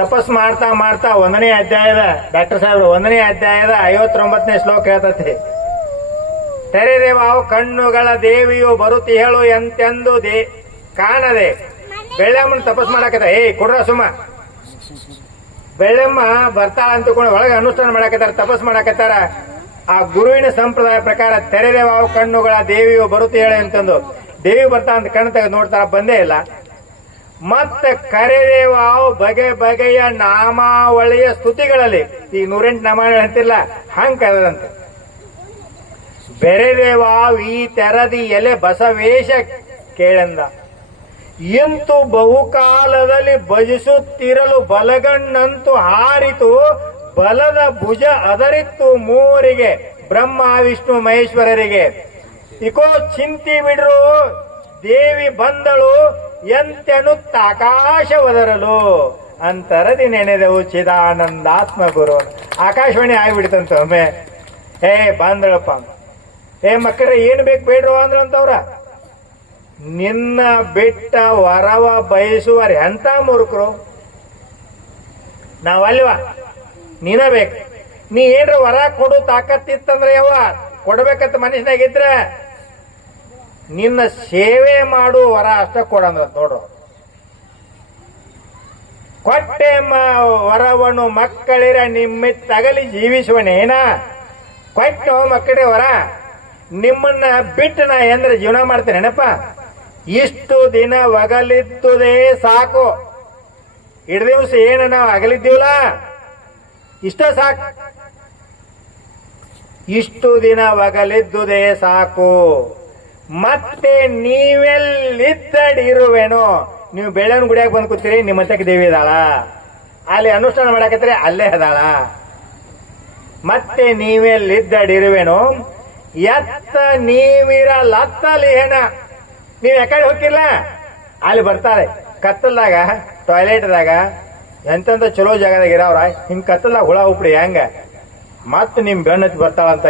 ತಪಸ್ ಮಾಡ್ತಾ ಮಾಡ್ತಾ ಒಂದನೇ ಅಧ್ಯಾಯದ, ಡಾಕ್ಟರ್ ಸಾಹೇಬ್ರು, ಒಂದನೇ ಅಧ್ಯಾಯದ ಐವತ್ತೊಂಬತ್ತನೇ ಶ್ಲೋಕ ಹೇಳ್ತತಿ. ತೆರೆದೇವಾವು ಕಣ್ಣುಗಳ ದೇವಿಯು ಬರುತ್ತಿ ಹೇಳು ಎಂತೆಂದು ದೇ ಕಾಣದೆ. ಬೆಳ್ಳಮ್ಮನ ತಪಸ್ ಮಾಡಾಕತ್ತ ಏ ಕೊಡ್ರ ಸುಮ್ಮ. ಬೆಳ್ಳಮ್ಮ ಬರ್ತಾಳ ಅಂತಕೊಂಡು ಒಳಗೆ ಅನುಷ್ಠಾನ ಮಾಡಕತ್ತಾರ ತಪಸ್ ಮಾಡಕತ್ತಾರ. ಆ ಗುರುವಿನ ಸಂಪ್ರದಾಯ ಪ್ರಕಾರ ತೆರೆದೇವಾವು ಕಣ್ಣುಗಳ ದೇವಿಯು ಬರುತ್ತಿ ಹೇಳು ಅಂತಂದು ದೇವಿ ಬರ್ತಾ ಅಂತ ಕಣ್ಣು ತೆಗೆದು ನೋಡ್ತಾರ ಬಂದೇ ಇಲ್ಲ. ಮತ್ತೆ ಕರೆದೇವ ಬಗೆ ಬಗೆಯ ನಾಮಾವಳಿಯ ಸ್ತುತಿಗಳಲ್ಲಿ. ಈ ನೂರೆಂಟು ನಾಮಾವಳಿ ಅಂತಿಲ್ಲ ಹಂಗ್ ಕರೆದಂತೆ ಬೆರೆದೇವಾವ್ ಈ ತೆರದಿ ಎಲೆ ಬಸವೇಶ ಕೇಳಂದ. ಇಂತು ಬಹುಕಾಲದಲ್ಲಿ ಭಜಿಸುತ್ತಿರಲು ಬಲಗಣ್ಣಂತು ಹಾರಿತು, ಬಲದ ಭುಜ ಅದರಿತ್ತು ಮೂವರಿಗೆ, ಬ್ರಹ್ಮ, ವಿಷ್ಣು, ಮಹೇಶ್ವರರಿಗೆ. ಇಕೋ ಚಿಂತಿ ಬಿಡ್ರು, ದೇವಿ ಬಂದಳು ಎಂತೆನುತ್ತ ಆಕಾಶ ಒದರಲು ಅಂತರದಿ ನೆನೆದವು ಚಿದಾನಂದಾತ್ಮ ಗುರು ಆಕಾಶವಾಣಿ ಆಗ್ಬಿಡ್ತಂತ ಒಮ್ಮೆ. ಏ ಬಾಂದ್ರಪ್ಪ ಏ ಮಕ್ಕಳ, ಏನು ಬೇಕು ಬೇಡ್ರು ಅಂದ್ರಂತವ್ರ? ನಿನ್ನ ಬಿಟ್ಟ ವರವ ಬಯಸುವರೆ ಎಂತ ಮುರುಕರು ನಾವಲ್ವಾ? ನೀನ ಬೇಕು. ನೀ ಏನ್ರ ವರ ಕೊಡು ತಾಕತ್ತಿತ್ತಂದ್ರೆ ಯಾವ ಕೊಡ್ಬೇಕಂತ ಮನುಷ್ಯನಾಗಿದ್ರ ನಿನ್ನ ಸೇವೆ ಮಾಡು ವರ ಅಷ್ಟ ಕೊಡಂದ್ರ ನೋಡ್ರು ಕೊಟ್ಟೆ ವರವನ್ನು ಮಕ್ಕಳಿರ ನಿಮ್ಮಿತ್ತಗಲಿ ಜೀವಿಸುವನೇನ ಕೊಟ್ಟು ಮಕ್ಕಳೇ ವರ, ನಿಮ್ಮನ್ನ ಬಿಟ್ಟು ನಾ ಎಂದ್ರೆ ಜೀವನ ಮಾಡ್ತೇನೆ ನೆನಪ ಇಷ್ಟು ದಿನ ಒಗಲಿದ್ದುದೇ ಸಾಕು. ಎರಡು ದಿವಸ ಏನು ನಾವು ಅಗಲಿದ್ದೀವಲ್ಲ? ಇಷ್ಟ ಸಾಕು. ಇಷ್ಟು ದಿನ ಒಗಲಿದ್ದುದೇ ಸಾಕು. ಮತ್ತೆ ನೀವೆಲ್ಲಿದ್ದಡಿರುವೆನೋ? ನೀವು ಬೆಳ್ಳನ ಗುಡಿಯಾಗ ಬಂದು ಕೂತೀರಿ ನಿಮ್ಮ ಹತ್ತಕ್ಕೆ ದೇವಿ ಇದಾಳ ಅಲ್ಲಿ ಅನುಷ್ಠಾನ ಮಾಡಾಕತ್ರಿ ಅಲ್ಲೇ ಅದಾಳ. ಮತ್ತೆ ನೀವೆಲ್ಲಿದ್ದಡಿರುವೆನೋ? ಎತ್ತ ನೀವಿರ ಏನ ನೀವು ಯಾಕಡೆ ಹೋಗಿಲ್ಲ ಅಲ್ಲಿ ಬರ್ತಾರೆ. ಕತ್ತಲ್ದಾಗ, ಟಾಯ್ಲೆಟ್ದಾಗ, ಎಂತೆಂತ ಚಲೋ ಜಾಗದಾಗ ಇರೋರ ಹಿಂಗ್ ಕತ್ತಲ್ದಾಗ ಹುಳ ಉಪ್ಡಿ ಹೆಂಗ? ಮತ್ ನಿಮ್ ಗಣ್ಣತ್ ಬರ್ತಾಳಂತ.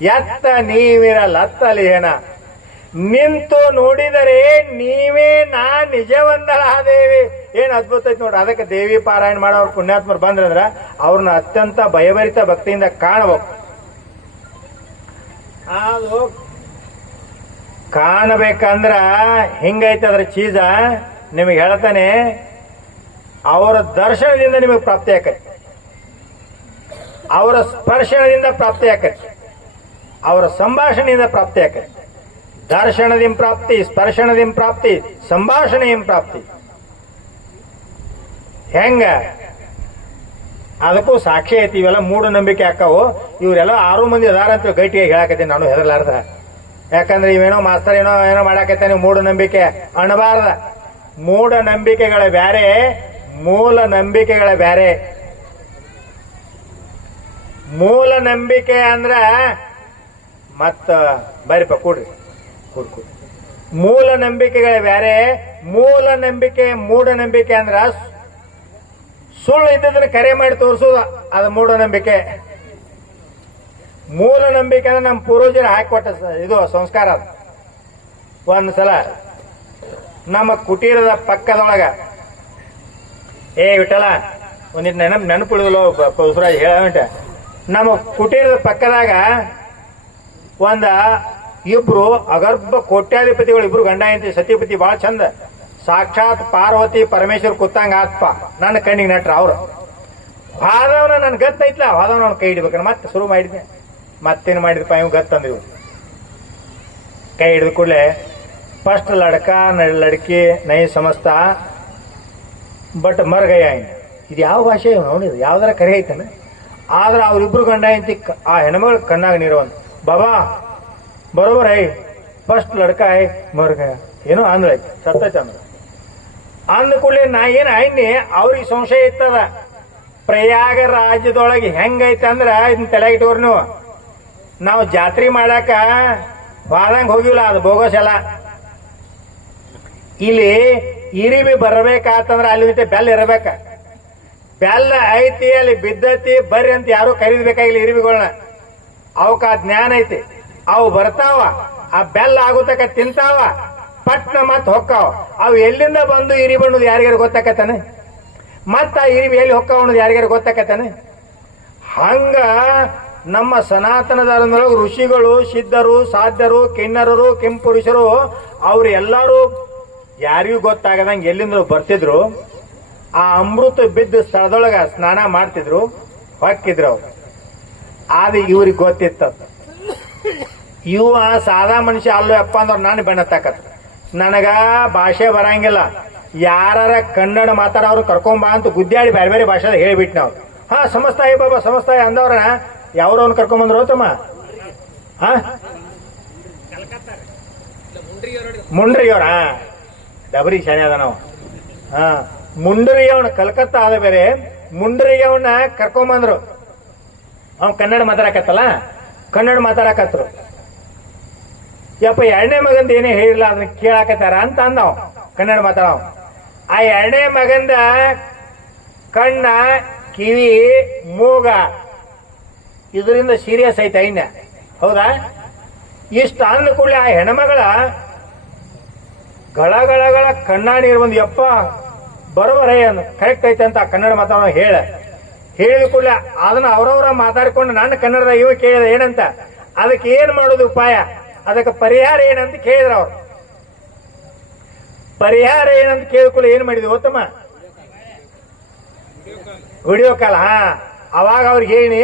ಎತ್ತ ನೀವಿರಲತ್ತಲಿ ಏನ ನಿಂತು ನೋಡಿದರೆ ನೀವೇ ನಾ ನಿಜವಂದಳಾದೇವಿ. ಏನ್ ಅದ್ಭುತ ಐತಿ ನೋಡ್ರಿ ಅದಕ್ಕೆ ದೇವಿ ಪಾರಾಯಣ ಮಾಡೋರು ಪುಣ್ಯಾತ್ಮರು ಬಂದ್ರಂದ್ರ ಅವ್ರನ್ನ ಅತ್ಯಂತ ಭಯಭರಿತ ಭಕ್ತಿಯಿಂದ ಕಾಣಬೇಕು. ಅದು ಕಾಣಬೇಕಂದ್ರ ಹಿಂಗೈತೆ ಅದ್ರ ಚೀಜ ನಿಮಗೆ ಹೇಳ್ತಾನೆ ಅವರ ದರ್ಶನದಿಂದ ನಿಮಗೆ ಪ್ರಾಪ್ತಿ ಆಕೈತಿ. ಅವರ ಸ್ಪರ್ಶನದಿಂದ ಪ್ರಾಪ್ತಿ ಆಕೈತಿ. ಅವರ ಸಂಭಾಷಣೆಯಿಂದ ಪ್ರಾಪ್ತಿ ಯಾಕೆ? ದರ್ಶನದಿಂದ ಪ್ರಾಪ್ತಿ, ಸ್ಪರ್ಶನದಿಂದ ಪ್ರಾಪ್ತಿ, ಸಂಭಾಷಣೆಯಿಂದ ಪ್ರಾಪ್ತಿ. ಹೆಂಗ? ಅದಕ್ಕೂ ಸಾಕ್ಷಿ ಐತಿ, ಇವೆಲ್ಲ ಮೂಢನಂಬಿಕೆ ಹಾಕವು. ಇವರೆಲ್ಲ ಆರು ಮಂದಿ ಅದಾರ ಅಂತ ಹೇಳಕತ್ತೀನಿ ನಾನು ಹೆದರ್ಲಾರ್ದ. ಯಾಕಂದ್ರೆ ಇವೇನೋ ಮಾಸ್ತರ್ ಏನೋ ಏನೋ ಮಾಡಾಕತ್ತಾನೆ ಮೂಢನಂಬಿಕೆ ಅಣಬಾರ್ದ ಮೂಢನಂಬಿಕೆಗಳ ಬ್ಯಾರೆ, ಮೂಲ ನಂಬಿಕೆಗಳ ಬ್ಯಾರೆ. ಮೂಲ ನಂಬಿಕೆ ಅಂದ್ರ ಮತ್ತ ಬರೀಪ ಕೊಡ್ರಿ. ಕೊಡ್ ಕೊಡ್ರಿ ಮೂಲ ನಂಬಿಕೆಗಳೇ ಬೇರೆ ಮೂಲ ನಂಬಿಕೆ ಮೂಢನಂಬಿಕೆ ಅಂದ್ರ ಸುಳ್ಳು ಇದ್ದಿದ್ರೆ ಕರೆ ಮಾಡಿ ತೋರಿಸೋದು, ಅದು ಮೂಢನಂಬಿಕೆ ಮೂಲ ನಂಬಿಕೆ ಅಂದ್ರೆ ನಮ್ಮ ಪೂರ್ವಜರು ಹಾಕಿಕೊಟ್ಟ ಇದು ಸಂಸ್ಕಾರ ಅದು. ಒಂದ್ ಸಲ ನಮ್ಮ ಕುಟೀರದ ಪಕ್ಕದೊಳಗ, ಏ ವಿಠಲ ಒಂದಿಟ್ಟು ನೆನಪು ಬಸವರಾಜ್ ಹೇಳ ನಮ್ಮ ಕುಟೀರದ ಪಕ್ಕದಾಗ ಒಂದ, ಇಬ್ರು ಅಗರ್ಭ ಕೋಟ್ಯಾಧಿಪತಿಗಳು, ಇಬ್ರು ಗಂಡ ಹೆಂಡತಿ, ಸತ್ಯಪತಿ ಬಹಳ ಚಂದ. ಸಾಕ್ಷಾತ್ ಪಾರ್ವತಿ ಪರಮೇಶ್ವರ್ ಕೂತಂಗ ಆತ್ಪ ನನ್ನ ಕಣ್ಣಿಗೆ ನಟ್ರ ಅವ್ರು. ವಾದವನ ನನ್ ಗತ್ತೈತ್ಲ ಭಾದವನ ಅವ್ನ ಕೈ ಹಿಡ್ಬೇಕನ್ನ ಮತ್ತೆ ಶುರು ಮಾಡಿದ್ದೆ ಮತ್ತೇನು ಮಾಡಿದಪ್ಪ ಇವ್ ಗತ್ತಂದ್ರಿ ಕೈ ಹಿಡಿದ ಕೂಡಲೇ ಫಸ್ಟ್ ಲಡ್ಕ ಲಡ್ಕಿ, ನೈ ಸಮಸ್ತ, ಬಟ್ ಮರ್ಗಯ್ಯ ಇದು ಯಾವ ಭಾಷೆ ನೋಡಿದ್ರು ಯಾವ್ದಾರ ಕರೆ ಐತನ? ಆದ್ರೆ ಅವ್ರಿಬ್ರು ಗಂಡ ಐತಿ ಆ ಹೆಣ್ಮಗಳು ಕಣ್ಣಾಗ ನೀರುವಂತ ಬಾಬಾ ಬರೋಬರ್ ಐ. ಫಸ್ಟ್ ಲಡ್ಕ ಐ ಮರ್ಗಯ್ಯ ಏನೋ ಅಂದ್ರ ಸತ್ತೈತೆ ಅಂದ್ರ ಅಂದ ಕೂಡಲೇ ನಾ ಏನ್ ಐನಿ ಅವ್ರಿಗೆ ಸಂಶಯ ಇತ್ತದ. ಪ್ರಯಾಗ ರಾಜ್ಯದೊಳಗೆ ಹೆಂಗೈತೆ ಅಂದ್ರ ಇದನ್ನ ತಲೆಗಿಟ್ಟವ್ರು ನೀವು. ನಾವು ಜಾತ್ರೆ ಮಾಡಾಕ ವಾದಂಗ್ ಹೋಗಿಲ್ಲ, ಅದು ಬೋಗಸ್ ಎಲ್ಲ. ಇಲ್ಲಿ ಇರಿಬಿ ಬರ್ಬೇಕಾತಂದ್ರ ಅಲ್ಲಿ ಬೆಲ್ಲ ಇರಬೇಕ. ಬೆಲ್ಲ ಐತಿ, ಅಲ್ಲಿ ಬಿದ್ದತಿ, ಬರ್ರಿ ಅಂತ ಯಾರು ಕರೀಬೇಕಾಗಿಲ್ಲ ಇರಿಬಿಗಳನ್ನ ಅವಕ್ಕ ಆ ಜ್ಞಾನ ಐತಿ. ಅವು ಬರ್ತಾವ, ಆ ಬೆಲ್ಲ ಆಗುತ್ತಕ ತಿಂತಾವ, ಪಟ್ನ ಮತ್ ಹೊಕ್ಕಾವ. ಅವು ಎಲ್ಲಿಂದ ಬಂದು ಇರಿ ಬಣ್ಣದು ಯಾರಿಗಾರು ಗೊತ್ತಾಕತ್ತಾನೆ? ಮತ್ತ ಇರಿ ಎಲ್ಲಿ ಹೊಕ್ಕಾವ ಅನ್ನೋದು ಯಾರಿಗಾರು ಗೊತ್ತಾಕತ್ತಾನೆ? ಹಂಗ ನಮ್ಮ ಸನಾತನ ಧರ್ಮದೊಳಗೆ ಋಷಿಗಳು, ಸಿದ್ಧರು, ಸಾಧ್ಯರು, ಕಿನ್ನರರು, ಕೆಂಪುರುಷರು, ಅವ್ರು ಎಲ್ಲರೂ ಯಾರಿಗೂ ಗೊತ್ತಾಗದಂಗೆ ಎಲ್ಲಿಂದ ಬರ್ತಿದ್ರು. ಆ ಅಮೃತ ಬಿದ್ದ ಸ್ಥಳದೊಳಗ ಸ್ನಾನ ಮಾಡ್ತಿದ್ರು ಹಾಕಿದ್ರು ಅವ್ರು. ಆದ್ರೆ ಇವ್ರಿಗೆ ಗೊತ್ತಿತ್ತು ಇವ ಸಾದಾ ಮನುಷ್ಯ ಅಲ್ಲೋ ಅಪ್ಪ ಅಂದ್ರೆ ನಾನು ಬೆಣ್ಣ ನನಗೆ ನನಗ ಭಾಷೆ ಬರಂಗಿಲ್ಲ. ಯಾರ ಕನ್ನಡ ಮಾತಾಡೋರು ಕರ್ಕೊಂಬಾ ಅಂತ ಗುದ್ದಾಡಿ ಬೇರೆ ಬೇರೆ ಭಾಷೆ ಹೇಳಿಬಿಟ್ಟು ನಾವು. ಹಾ ಸಮಸ್ತಾಯಿ ಬಾಬಾ ಸಮಸ್ತಾಯಿ ಅಂದವ್ರ ಯಾವ್ರವ್ನ ಕರ್ಕೊಂಬಂದ್ರು ತಮ್ಮ ಹಾ? ಮುಂಡ್ರಿಯವ್ರ. ಡಬರಿ ಶಾನೆ ಅದ ನಾವು. ಹಾ, ಮುಂಡ್ರಿಯವನ ಕಲ್ಕತ್ತಾ ಆದ ಬೇರೆ ಮುಂಡ್ರಿಯವನ್ನ ಕರ್ಕೊಂಬಂದ್ರು ಅವ್ ಕನ್ನಡ ಮಾತಾಡಕತ್ತಲ್ಲ? ಕನ್ನಡ ಮಾತಾಡಕತ್ರು. ಯಪ್ಪ, ಎರಡನೇ ಮಗಂದ ಏನೇ ಹೇಳಿಲ್ಲ, ಅದನ್ನ ಕೇಳಾಕತ್ತಾರ ಅಂತ ಅಂದವ್. ಕನ್ನಡ ಮಾತಾಡವ್ ಆ ಎರಡನೇ ಮಗಂದ ಕಣ್ಣ, ಕಿವಿ, ಮೂಗ, ಇದರಿಂದ ಸೀರಿಯಸ್ ಐತೆ ಐನ್ಯ ಹೌದಾ? ಇಷ್ಟ ಅಂದ ಕೂಡಲೇ ಆ ಹೆಣ್ಮಗಳ ಗಳಗಳಗಳ ಕಣ್ಣಾಣಿ ಬಂದು, ಯಪ್ಪ, ಬರೋಬರ ಕರೆಕ್ಟ್ ಐತೆ ಅಂತ ಕನ್ನಡ ಮಾತಾಡೋ ಹೇಳ. ಹೇಳಿದ ಅದನ್ನ ಅವ್ರವ್ರ ಮಾತಾಡ್ಕೊಂಡು ನನ್ನ ಕನ್ನಡದ ಇವ ಕೇಳಿದ ಏನಂತ? ಅದಕ್ಕೆ ಏನ್ ಮಾಡೋದು ಉಪಾಯ? ಅದಕ್ಕೆ ಪರಿಹಾರ ಏನಂತ ಕೇಳಿದ್ರ ಅವ್ರು. ಪರಿಹಾರ ಏನಂತ ಕೇಳಿಕೊಳ್ಳಿ ಏನ್ ಮಾಡಿದ್ವಿ ಉತ್ತಮ ವಿಡಿಯೋ ಕಾಲ್, ಹಾ. ಅವಾಗ ಅವ್ರಿಗೆ ಹೇಳಿ,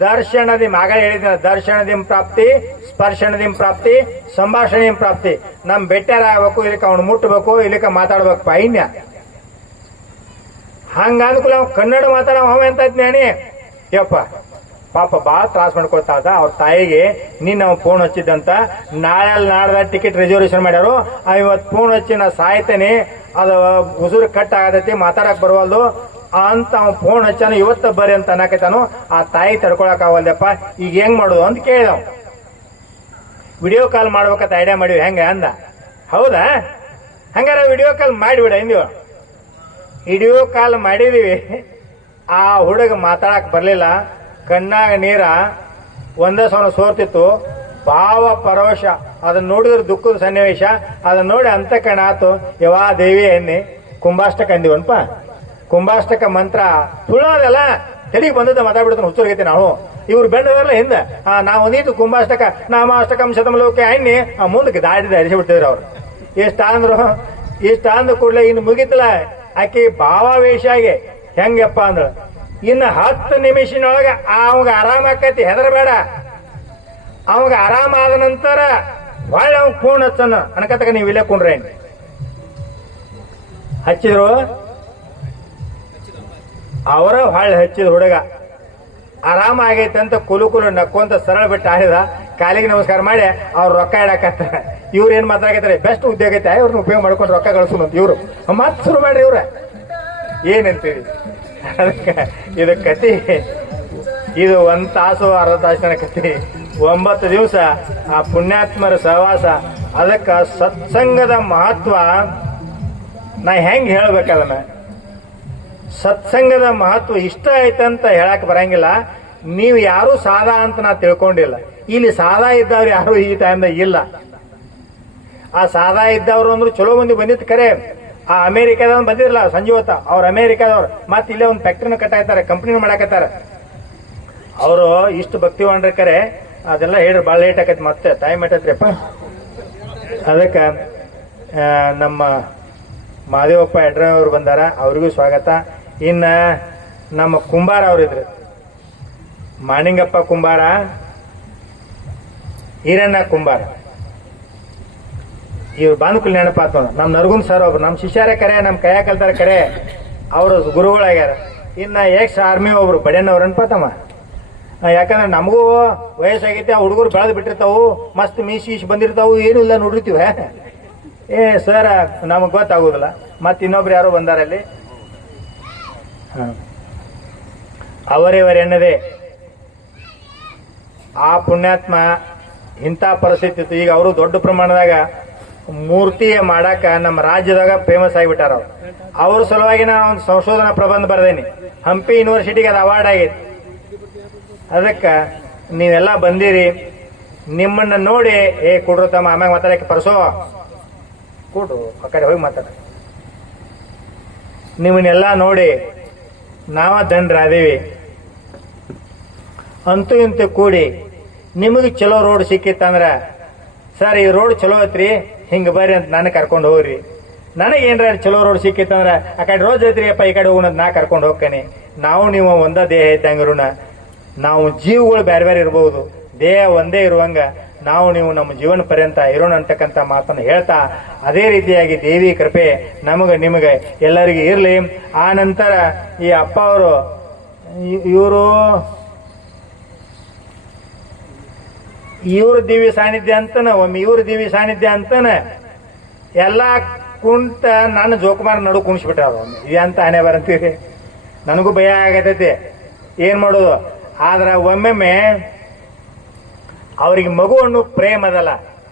ದರ್ಶನದಿ ಆಗ ಹೇಳಿದ, ದರ್ಶನದಿಂ ಪ್ರಾಪ್ತಿ, ಸ್ಪರ್ಶನದಿಂ ಪ್ರಾಪ್ತಿ, ಸಂಭಾಷಣೆಯಂ ಪ್ರಾಪ್ತಿ. ನಮ್ ಬೆಟ್ಟರ ಆಗ್ಬೇಕು ಇಲ್ಲಿಕ ಅವ್ನು ಮುಟ್ಟಬೇಕು ಇಲ್ಲಿಕ ಮಾತಾಡ್ಬೇಕು, ಪೈನ್ಯ. ಹಂಗ ಅಂದ್ಕೂಲ ಅವ್ ಕನ್ನಡ ಮಾತಾಡ ಅವ ಎಂತ ಜ್ಞಾನಿ ಯಪ್ಪ, ಪಾಪ ಭಾಳ ತ್ರಾಸ ಮಾಡ್ಕೊಳ್ತಾ ಇದ್ದ. ಅವ್ರ ತಾಯಿಗೆ ನಿನ್ನ ಫೋನ್ ಹಚ್ಚಿದ್ದಂತ ನಾಳೆ ನಾಡ್ದ ಟಿಕೆಟ್ ರಿಸರ್ವೇಶನ್ ಮಾಡ್ಯಾರು. ಇವತ್ತು ಫೋನ್ ಹಚ್ಚಿ ನಾ ಸಾಯ್ತೇನೆ. ಅದು ಉಸಿರು ಕಟ್ ಆಗತೈತಿ, ಮಾತಾಡಕ್ ಬರವಲ್ದು. ಅಂತ ಅವ್ನು ಫೋನ್ ಹಚ್ಚಾನು, ಇವತ್ತ ಬರ್ರಿ ಅಂತ ಅನ್ನಕೈತಾನು ಆ ತಾಯಿ ತಡ್ಕೊಳಕ್ ಆಗವಲ್ದಪ್ಪ. ಈಗ ಹೆಂಗ್ ಮಾಡೋದು ಅಂತ ಕೇಳಿದವ್ ವಿಡಿಯೋ ಕಾಲ್ ಮಾಡ್ಬೇಕಂತ ಐಡಿಯಾ ಮಾಡಿವಿ. ಹೆಂಗ ಅಂದ? ಹೌದಾ? ಹಂಗಾರ ವಿಡಿಯೋ ಕಾಲ್ ಮಾಡಿಬಿಡ ಇಂದಿವ ವಿಡಿಯೋ ಕಾಲ್ ಮಾಡಿದೀವಿ. ಆ ಹುಡುಗ ಮಾತಾಡಕ್ ಬರಲಿಲ್ಲ. ಕಣ್ಣಾಗ ನೀರ, ಒಂದೇ ಸವನ ಸೋರ್ತಿತ್ತು. ಭಾವ ಪರವಶ ಅದನ್ನ ನೋಡಿದ್ರೆ ದುಃಖದ ಸನ್ನಿವೇಶ. ಅದನ್ನ ನೋಡಿ ಅಂತ ಕಣ ಆತು. ಯವಾ ದೇವಿ ಎನ್ನಿ ಕುಂಭಾಷ್ಟಕ ಅಂದಿವನ್ಪ. ಕುಂಭಾಷ್ಟಕ ಮಂತ್ರ ಸುಳ್ಳೋದಲ್ಲ ತಲೆಗೆ ಬಂದದ ಮಾತಾಡ್ಬಿಡ್ತಾನೆ ಹುಚ್ಚುರ್ಗೈತೆ ನಾವು. ಇವ್ರು ಬೆಂಡದಲ್ಲ ಹಿಂದೆ. ನಾವು ಒಂದಿತ್ತು ಕುಂಭಾಷ್ಟಕ. ನಾಮಾಷ್ಟಕಂ ಶತಮಲೋಕೆ ಅಣ್ಣಿ ಆ, ಮುಂದಕ್ಕೆ ದಾಟಿದ ಹರಿಸಿಬಿಡ್ತಿದ್ರು ಅವ್ರು. ಇಷ್ಟ ಅಂದ್ರು ಇಷ್ಟ ಅಂದ ಕೂಡಲೇ ಇನ್ನು ಮುಗಿತಲ್ಲ. ಆಕಿ ಭಾವಾವೇಶ ಆಗಿ, ಹೆಂಗಪ್ಪ ಅಂದ್ರ ಇನ್ನು ಹತ್ತು ನಿಮಿಷನೊಳಗ ಅವಾಗ ಆರಾಮ ಆಕೈತಿ, ಹೆದರಬೇಡ. ಅವಾಗ ಆರಾಮ ಆದ ನಂತರ ಒಳ್ಳೆ ಅವ್ ಫೋನ್ ಹಚ್ಚನ ಅನ್ಕತಕ ನೀವು ಇಲ್ಲೇ ಕುಂಡ್ರೆ ಹಚ್ಚಿದ್ರು? ಅವರ ಹೊಳ್ಳೆ ಹಚ್ಚಿದ ಹುಡುಗ. ಆರಾಮ ಆಗೈತೆ ಅಂತ ಕುಲು ಕುಲು ನಕ್ಕೊಂತ ಸರಳ ಬಿಟ್ಟು ಆಡಿದ. ಕಾಲಿಗೆ ನಮಸ್ಕಾರ ಮಾಡಿ, ಅವ್ರು ರೊಕ್ಕ ಇಡಕತ್ತಾರ. ಇವ್ರು ಏನ್ ಮಾತಾಡಕತ್ತಾರೆ ಬೆಸ್ಟ್ ಉದ್ಯೋಗ ಐತೆ ಇವ್ರನ್ನ ಉಪಯೋಗ ಮಾಡ್ಕೊಂಡು ರೊಕ್ಕ ಗಳಿಸೋಣ ಅಂತ ಇವ್ರು. ಮತ್ ಶುರು ಮಾಡ್ರಿ ಇವ್ರ. ಏನಂತೀರಿ? ಅದಕ್ಕೆ, ಇದು ಕತಿ ಇದು ಒಂದ್ ತಾಸು, ಅರ್ಧ ತಾಸಿನ ಕತಿ ಒಂಬತ್ತು ದಿವಸ ಆ ಪುಣ್ಯಾತ್ಮರ ಸಹವಾಸ. ಅದಕ್ಕೆ ಸತ್ಸಂಗದ ಮಹತ್ವ, ನಾ ಹೆಂಗ್ ಹೇಳ್ಬೇಕದನ್ನ ಸತ್ಸಂಗದ ಮಹತ್ವ ಇಷ್ಟ ಐತಂತ ಹೇಳಕ್ ಬರಂಗಿಲ್ಲ. ನೀವು ಯಾರು ಸಾದಾ ಅಂತ ನಾ ತಿಳ್ಕೊಂಡಿಲ್ಲ. ಇಲ್ಲಿ ಸಾದಾ ಇದ್ದವ್ರು ಯಾರು ಈ ಟೈಮ್ದಾಗ ಇಲ್ಲ. ಆ ಸಾದಾ ಇದ್ದವ್ರು ಅಂದ್ರೆ ಚಲೋ ಮಂದಿ ಬಂದಿತ್ತು ಕರೆ. ಆ ಅಮೇರಿಕಾದವ್ ಬಂದಿರಲ್ಲ ಸಂಜೀವತ ಅವ್ರ ಅಮೇರಿಕಾದವ್ರು. ಮತ್ತೆ ಇಲ್ಲೇ ಒಂದು ಫ್ಯಾಕ್ಟ್ರಿನ ಕಟ್ಟಾಯ್ತಾರೆ ಕಂಪ್ನಿನ ಮಾಡಾಕತ್ತಾರ. ಅವರು ಇಷ್ಟು ಭಕ್ತಿ ಕರೆ, ಅದೆಲ್ಲ ಹೇಳ್ರಿ ಭಾಳ ಲೇಟ್ ಆಕೈತಿ ಮತ್ತೆ ಟೈಮ್ ಎಟ್ಟೈತ್ರಿಪ್ಪ. ಅದಕ್ಕೆ ನಮ್ಮ ಮಾದೇವಪ್ಪ ಎಡ್ರ ಅವರು ಬಂದಾರ, ಅವ್ರಿಗೂ ಸ್ವಾಗತ. ಇನ್ನ ನಮ್ಮ ಕುಂಬಾರ ಅವರಿದ್ರು ಮಾಣಿಂಗಪ್ಪ ಕುಂಬಾರ ಹಿರಣ್ಣ ಕುಂಬಾರ. ಇವ್ರು ಬಾನುಕುಲ್ ಕಲ್ಯಾಣ ಪಾತ್ರ ನಮ್ಮ ನರಗುನ್ ಸರ್ ಒಬ್ರು ನಮ್ಮ ಶಿಷ್ಯರೇ ಕರೆ ನಮ್ಮ ಕೈಯ ಕಲ್ತಾರ ಕರೆ, ಅವರು ಗುರುಗಳಾಗ್ಯಾರ ಇನ್ನ ಎಕ್ಸ್ ಆರ್ಮಿ ಒಬ್ರು ಬಡ್ಯನವ್ರು ಅನ್ಪಾತಮ್ಮ ಯಾಕಂದ್ರೆ ನಮಗೂ ವಯಸ್ಸಾಗೈತೆ, ಆ ಹುಡುಗರು ಬೆಳೆದು ಬಿಟ್ಟಿರ್ತಾವು, ಮಸ್ತ್ ಮೀಸಿ ಈಶ್ ಬಂದಿರ್ತಾವು, ಏನೂ ಇಲ್ಲ ನೋಡಿರ್ತೀವ. ಏ ಸರ್ ನಮಗೆ ಗೊತ್ತಾಗೋದಿಲ್ಲ. ಮತ್ತೆ ಇನ್ನೊಬ್ರು ಯಾರೋ ಬಂದಾರಲ್ಲಿ. ಅವರಿವರೆನ್ನದೆ ಆ ಪುಣ್ಯಾತ್ಮ ಇಂಥ ಪರಿಸ್ಥಿತಿ ಇತ್ತು. ಈಗ ಅವರು ದೊಡ್ಡ ಪ್ರಮಾಣದಾಗ ಮೂರ್ತಿ ಮಾಡಾಕ ನಮ್ಮ ರಾಜ್ಯದಾಗ ಫೇಮಸ್ ಆಗಿಬಿಟ್ಟಾರ ಅವ್ರು. ಅವ್ರ ಸಲುವಾಗಿ ನಾನು ಒಂದು ಸಂಶೋಧನಾ ಪ್ರಬಂಧ ಬರ್ದೇನಿ. ಹಂಪಿ ಯೂನಿವರ್ಸಿಟಿಗೆ ಅದು ಅವಾರ್ಡ್ ಆಗೈತಿ. ಅದಕ್ಕೆ ನೀವೆಲ್ಲ ಬಂದಿರಿ, ನಿಮ್ಮನ್ನ ನೋಡಿ, ಏ ಕೊಡ್ರು ತಮ್ಮ, ಆಮ್ಯಾಗ ಮಾತಾಡಕ್ಕೆ ಪರ್ಸೋ. ಕೊಡ್ರು, ಆ ಕಡೆ ಹೋಗಿ ಮಾತಾಡ. ನಿಮ್ಮನ್ನೆಲ್ಲ ನೋಡಿ, ನಾವ ದಂಡ್ರಾದೀವಿ. ಅಂತೂ ಇಂತೂ ಕೂಡಿ, ನಿಮಗೆ ಚಲೋ ರೋಡ್ ಸಿಕ್ಕಿತ್ತಂದ್ರ, ಸರ್, ಈ ರೋಡ್ ಚಲೋ ಐತ್ರಿ? ಹಿಂಗೆ ಬರ್ರಿ ಅಂತ ನಾನು ಕರ್ಕೊಂಡು ಹೋಗ್ರಿ. ನನಗೆ ಏನ್ರ ಚಲೋ ರೋಡ್ ಸಿಕ್ಕಿತ್ತಂದ್ರೆ, ಆ ಕಡೆ ರೋಜ್ ಐತ್ರಿ ಅಪ್ಪ ಈ ಕಡೆ ಹೋಗೋಣ ನಾ ಕರ್ಕೊಂಡು ಹೋಗ್ತೇನೆ. ನಾವು ನೀವು ಒಂದ ದೇಹ ಇದ್ದಂಗ್ರುನ ನಾವು ಜೀವಗಳು ಬೇರೆ ಬೇರೆ ಇರಬಹುದು ದೇಹ ಒಂದೇ ಇರುವಂಗ ನಾವು ನೀವು ನಮ್ಮ ಜೀವನ ಪರ್ಯಂತ ಇರೋಣ ಅಂತಕ್ಕಂಥ ಮಾತನ್ನು ಹೇಳ್ತಾ, ಅದೇ ರೀತಿಯಾಗಿ ದೇವಿ ಕೃಪೆ ನಮಗೆ ನಿಮಗೆ ಎಲ್ಲರಿಗೂ ಇರಲಿ. ಆ ನಂತರ ಈ ಅಪ್ಪ ಅವರು ಇವರು ಇವ್ರ ದಿವ್ಯ ಸಾನ್ನಿಧ್ಯ ಅಂತನ, ಒಮ್ಮೆ ಇವ್ರ ದಿವ್ಯ ಸಾನ್ನಿಧ್ಯ ಅಂತನ, ಎಲ್ಲಾ ಕುಂತ ನನ್ನ ಜೋಕುಮಾರ್ ನಡು ಕುಣಿಸ್ಬಿಟ್ರ ಒಮ್ಮೆ. ಇದಂತ ಆನೆ ಬರಂತೀರಿ ನನಗೂ ಭಯ ಆಗತೈತಿ. ಏನ್ ಮಾಡೋದು? ಆದ್ರೆ ಒಮ್ಮೆಮ್ಮೆ ಅವ್ರಿಗೆ ಮಗು ಅನ್ನೋ ಪ್ರೇಮ